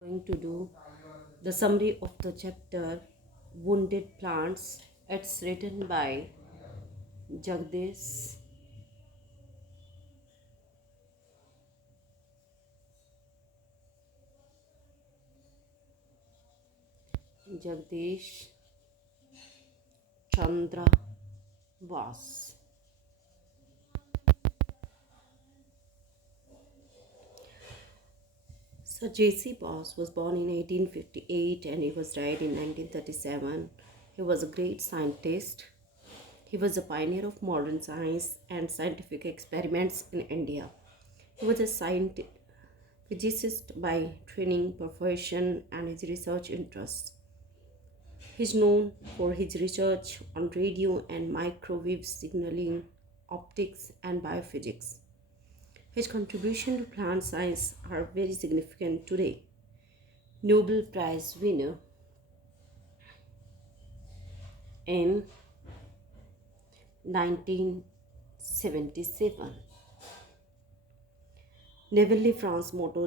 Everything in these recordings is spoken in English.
Going to do the summary of the chapter Wounded Plants. It's written by Jagdish Jagdish Chandra Bose. Sir J.C. Bose was born in 1858 and he was died in 1937. He was a great scientist. He was a pioneer of modern science and scientific experiments in India. He was a physicist by training, profession, and his research interests. He is known for his research on radio and microwave signaling, optics, and biophysics. His contributions to plant science are very significant today. Nobel Prize winner in 1977. Neville France Motto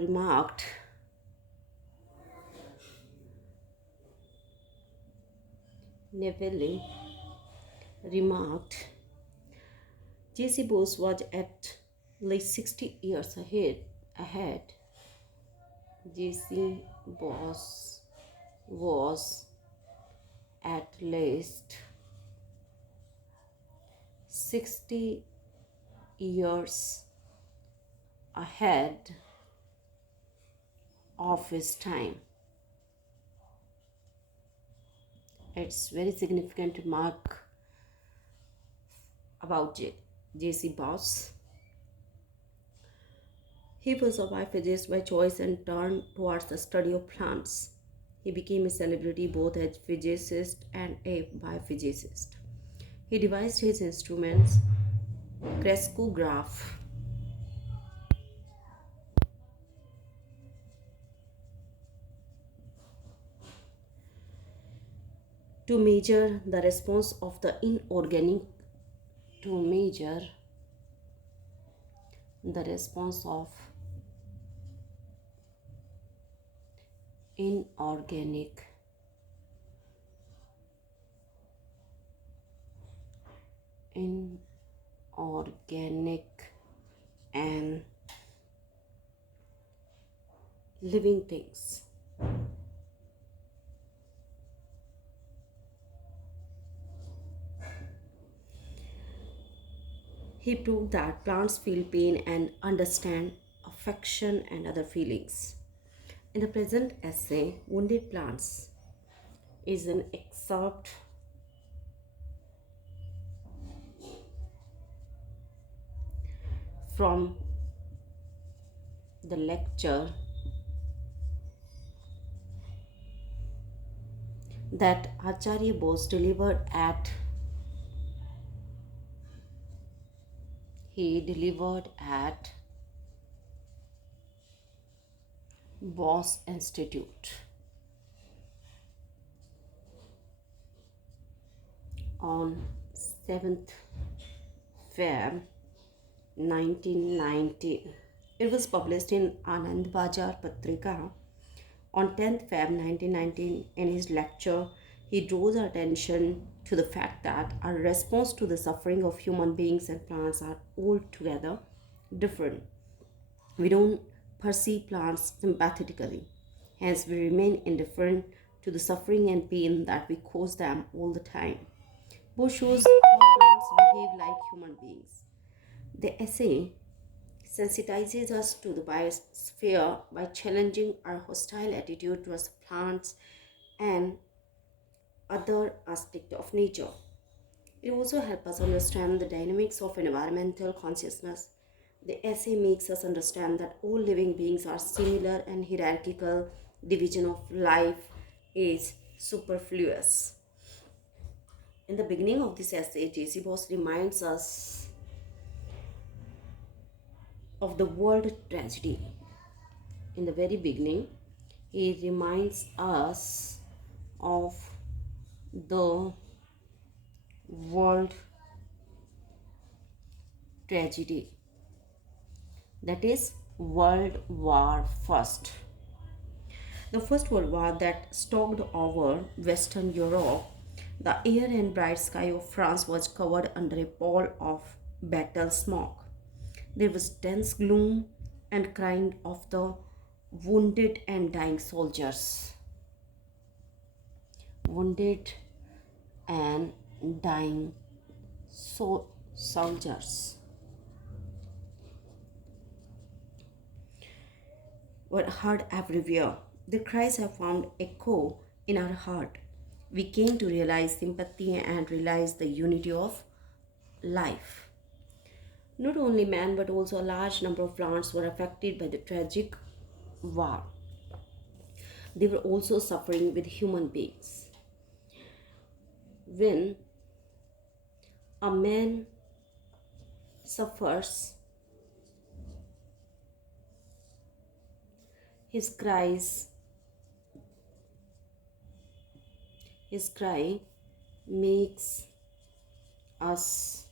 Neville remarked, J.C. Bose was at least 60 years ahead. J.C. Bose was at least 60 years ahead of his time. It's very significant remark about J.C. Bose. He was a biophysicist by choice and turned towards the study of plants. He became a celebrity both as physicist and a biophysicist. He devised his instruments, crescograph, to measure the response of the inorganic to measure the response of inorganic inorganic and living things. He proved that plants feel pain and understand affection and other feelings. In the present essay, Wounded Plants is an excerpt from the lecture that Acharya Bose delivered at Bose Institute on 7th Feb 1919. It was published in Anand Bazar Patrika on 10th Feb 1919. In his lecture, he draws our attention to the fact that our response to the suffering of human beings and plants are altogether different. We don't perceive plants sympathetically, hence, we remain indifferent to the suffering and pain that we cause them all the time. Both shows how plants behave like human beings. The essay sensitizes us to the biosphere by challenging our hostile attitude towards plants and other aspects of nature. It also helps us understand the dynamics of environmental consciousness. The essay makes us understand that all living beings are similar and hierarchical division of life is superfluous. In the beginning of this essay, J.C. Bose reminds us of the world tragedy. In the very beginning, he reminds us of the world tragedy, that is World War First. The First World War that stalked over Western Europe, the air and bright sky of France was covered under a pall of battle smoke. There was dense gloom and crying of the wounded and dying soldiers. Wounded and dying soldiers were heard everywhere. Their cries have found echo in our heart. We came to realize sympathy and realize the unity of life. Not only man but also a large number of plants were affected by the tragic war. They were also suffering with human beings. When a man suffers, his cries, his cry makes us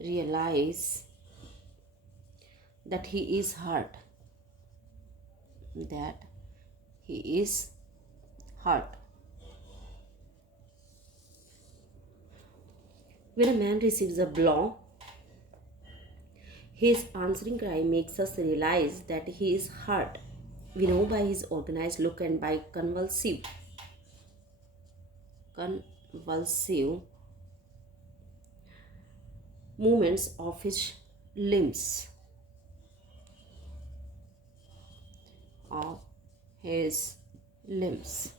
realize that he is hurt, that he is hurt. When a man receives a blow, his answering cry makes us realize that he is hurt. We know by his organized look and by convulsive movements of his limbs, of his limbs.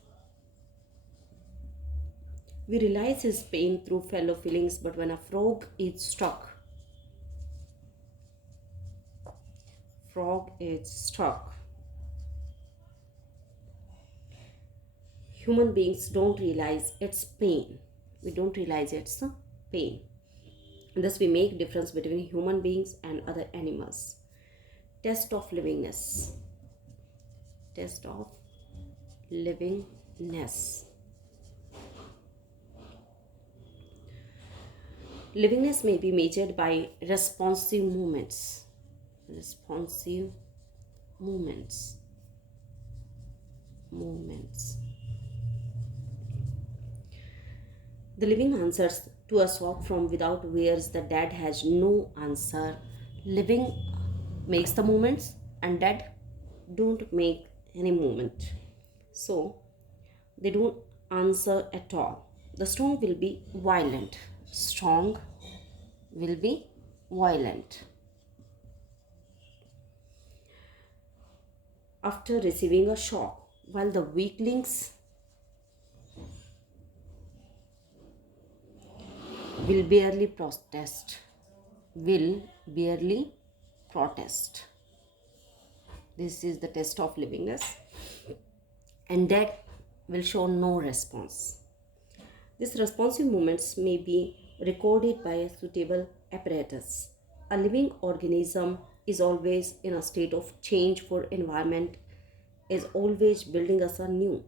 We realize his pain through fellow feelings, but when a frog is struck, human beings don't realize its pain. We don't realize its pain. Thus, we make difference between human beings and other animals. Test of livingness. Test of livingness. Livingness may be measured by responsive movements. Responsive movements. The living answers to a swap from without, whereas the dead has no answer. Living makes the movements and dead don't make any movement. So they don't answer at all. The strong will be violent. Strong will be violent. After receiving a shock, while the weaklings will barely protest. This is the test of livingness. And that will show no response. These responsive movements may be recorded by a suitable apparatus. A living organism is always in a state of change, for environment is always building us anew.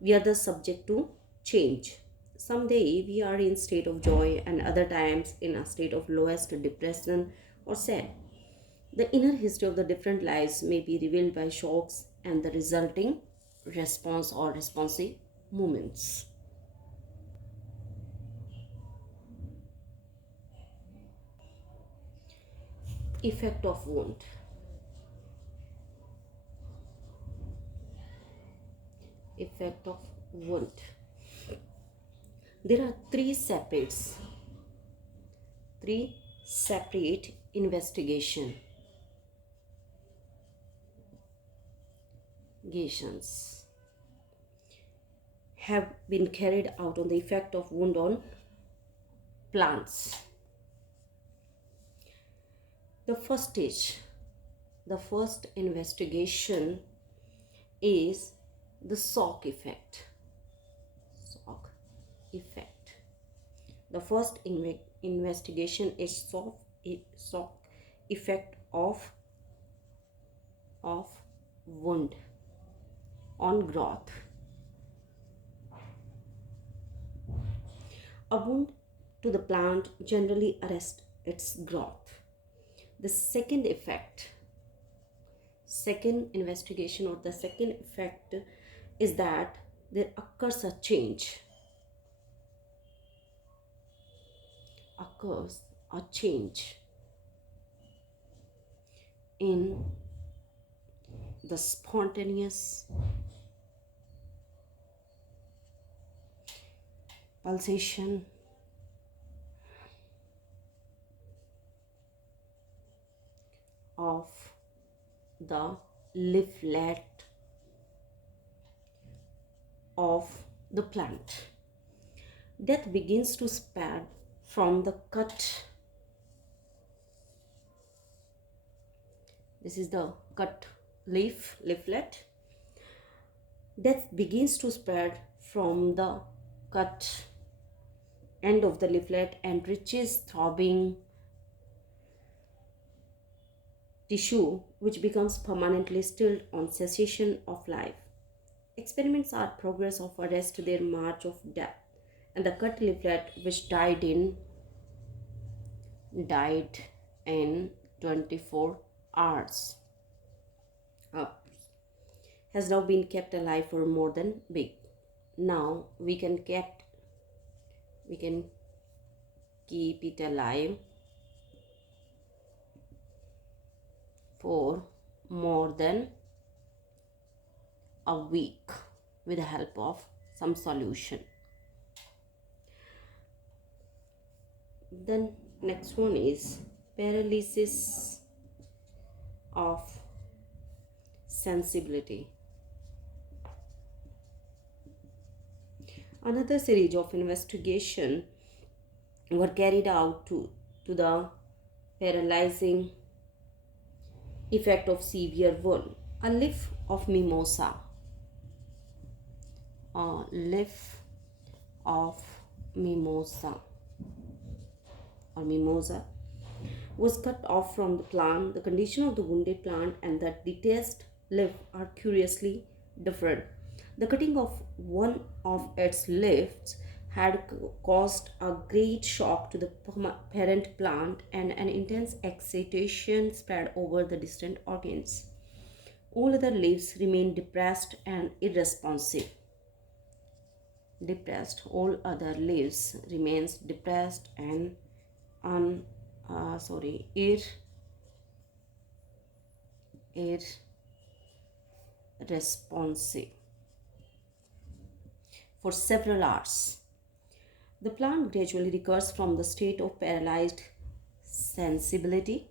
We are the subject to change. Someday we are in state of joy and other times in a state of lowest depression or sad. The inner history of the different lives may be revealed by shocks and the resulting response or responsive movements. Effect of wound. Effect of wound. There are three separate investigations have been carried out on the effect of wound on plants. The first investigation is the shock effect. The first investigation is shock effect of wound on growth. A wound to the plant generally arrests its growth. The second effect Second investigation or the second effect is that there occurs a change in the spontaneous pulsation of the leaflet of the plant. Death begins to spread from the cut. This is the cut leaflet. Death begins to spread from the cut end of the leaflet and reaches throbbing tissue, which becomes permanently stilled on cessation of life. Experiments are progress of arrest their march of death, and the cut leaflet, which died in 24 hours, has now been kept alive for more than week. Now we can keep it alive for more than a week with the help of some solution. Then next one is paralysis of sensibility. Another series of investigation were carried out to the paralyzing effect of severe wound. A leaf of a leaf of mimosa mimosa was cut off from the plant. The condition of the wounded plant and the detached leaf are curiously different. The cutting of one of its leaves had caused a great shock to the parent plant, and an intense excitation spread over the distant organs. All other leaves remained depressed and irresponsive. All other leaves remains depressed and irresponsive for several hours. The plant gradually recovers from the state of paralyzed sensibility,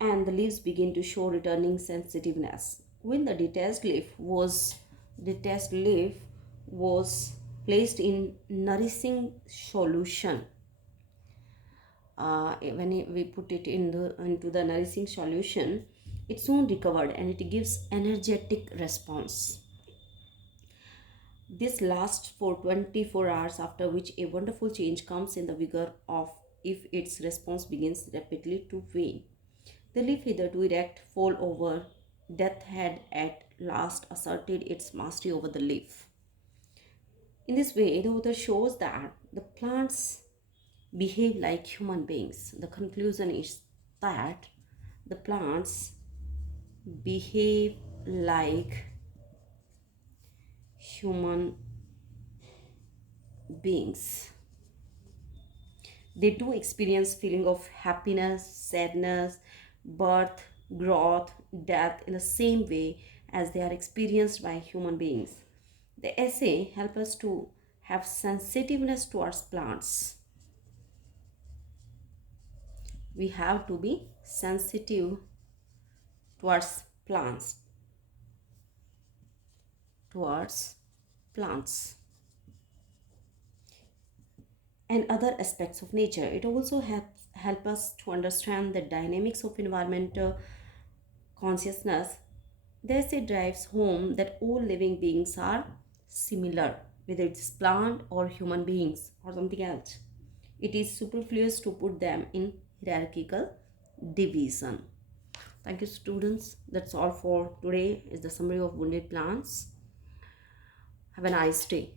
and the leaves begin to show returning sensitiveness. When the detached leaf was placed in nourishing solution, we put it into the nourishing solution, it soon recovered and it gives energetic response. This lasts for 24 hours, after which a wonderful change comes in the vigor of if its response begins rapidly to wane. The leaf, hitherto erect, fall over. Death had at last asserted its mastery over the leaf. In this way, the author shows that the plants behave like human beings. The conclusion is that the plants behave like human beings. They do experience feeling of happiness, sadness, birth, growth, death in the same way as they are experienced by human beings. The essay helps us to have sensitiveness towards plants. We have to be sensitive towards plants and other aspects of nature. It also help us to understand the dynamics of environmental consciousness. The essay drives home that all living beings are similar, whether it's plant or human beings or something else. It is superfluous to put them in hierarchical division. Thank you, students. That's all for today. Is the summary of wounded plants. Have a nice day.